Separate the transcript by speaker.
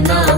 Speaker 1: na